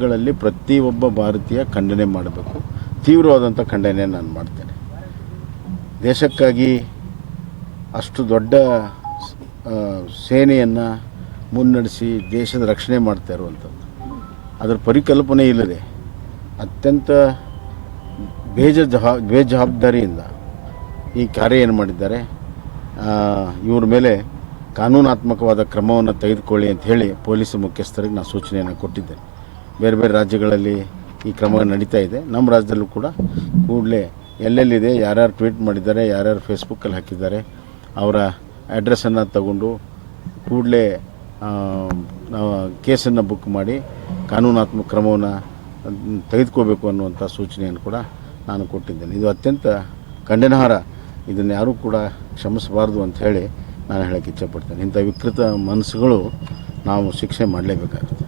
ಗಳಲ್ಲಿ ಪ್ರತಿಯೊಬ್ಬ ಭಾರತೀಯ ಖಂಡನೆ ಮಾಡಬೇಕು. ತೀವ್ರವಾದಂಥ ಖಂಡನೆ ನಾನು ಮಾಡ್ತೇನೆ. ದೇಶಕ್ಕಾಗಿ ಅಷ್ಟು ದೊಡ್ಡ ಸೇನೆಯನ್ನು ಮುನ್ನಡೆಸಿ ದೇಶದ ರಕ್ಷಣೆ ಮಾಡ್ತಾ ಇರುವಂಥದ್ದು, ಅದರ ಪರಿಕಲ್ಪನೆ ಇಲ್ಲದೆ ಅತ್ಯಂತ ಬೇಜವಾಬ್ದಾರಿಯಿಂದ ಈ ಕಾರ್ಯ ಏನು ಮಾಡಿದ್ದಾರೆ. ಇವ್ರ ಮೇಲೆ ಕಾನೂನಾತ್ಮಕವಾದ ಕ್ರಮವನ್ನು ತೆಗೆದುಕೊಳ್ಳಿ ಅಂತ ಹೇಳಿ ಪೊಲೀಸ್ ಮುಖ್ಯಸ್ಥರಿಗೆ ನಾನು ಸೂಚನೆಯನ್ನು ಕೊಟ್ಟಿದ್ದೇನೆ. ಬೇರೆ ಬೇರೆ ರಾಜ್ಯಗಳಲ್ಲಿ ಈ ಕ್ರಮ ನಡೀತಾ ಇದೆ. ನಮ್ಮ ರಾಜ್ಯದಲ್ಲೂ ಕೂಡ ಕೂಡಲೇ ಎಲ್ಲೆಲ್ಲಿದೆ, ಯಾರ್ಯಾರು ಟ್ವೀಟ್ ಮಾಡಿದ್ದಾರೆ, ಯಾರ್ಯಾರು ಫೇಸ್ಬುಕ್ಕಲ್ಲಿ ಹಾಕಿದ್ದಾರೆ, ಅವರ ಅಡ್ರೆಸ್ಸನ್ನು ತಗೊಂಡು ಕೂಡಲೇ ಕೇಸನ್ನು ಬುಕ್ ಮಾಡಿ ಕಾನೂನಾತ್ಮಕ ಕ್ರಮವನ್ನು ತೆಗೆದುಕೋಬೇಕು ಅನ್ನುವಂಥ ಸೂಚನೆಯನ್ನು ಕೂಡ ನಾನು ಕೊಟ್ಟಿದ್ದೇನೆ. ಇದು ಅತ್ಯಂತ ಖಂಡನಾರ್ಹ. ಇದನ್ನು ಯಾರೂ ಕೂಡ ಕ್ಷಮಿಸಬಾರ್ದು ಅಂತ ಹೇಳಿ ನಾನು ಹೇಳೋಕ್ಕೆ ಇಚ್ಛೆಪಡ್ತೇನೆ. ಇಂಥ ವಿಕೃತ ಮನಸ್ಸುಗಳು ನಾವು ಶಿಕ್ಷೆ ಮಾಡಲೇಬೇಕಾಗುತ್ತೆ.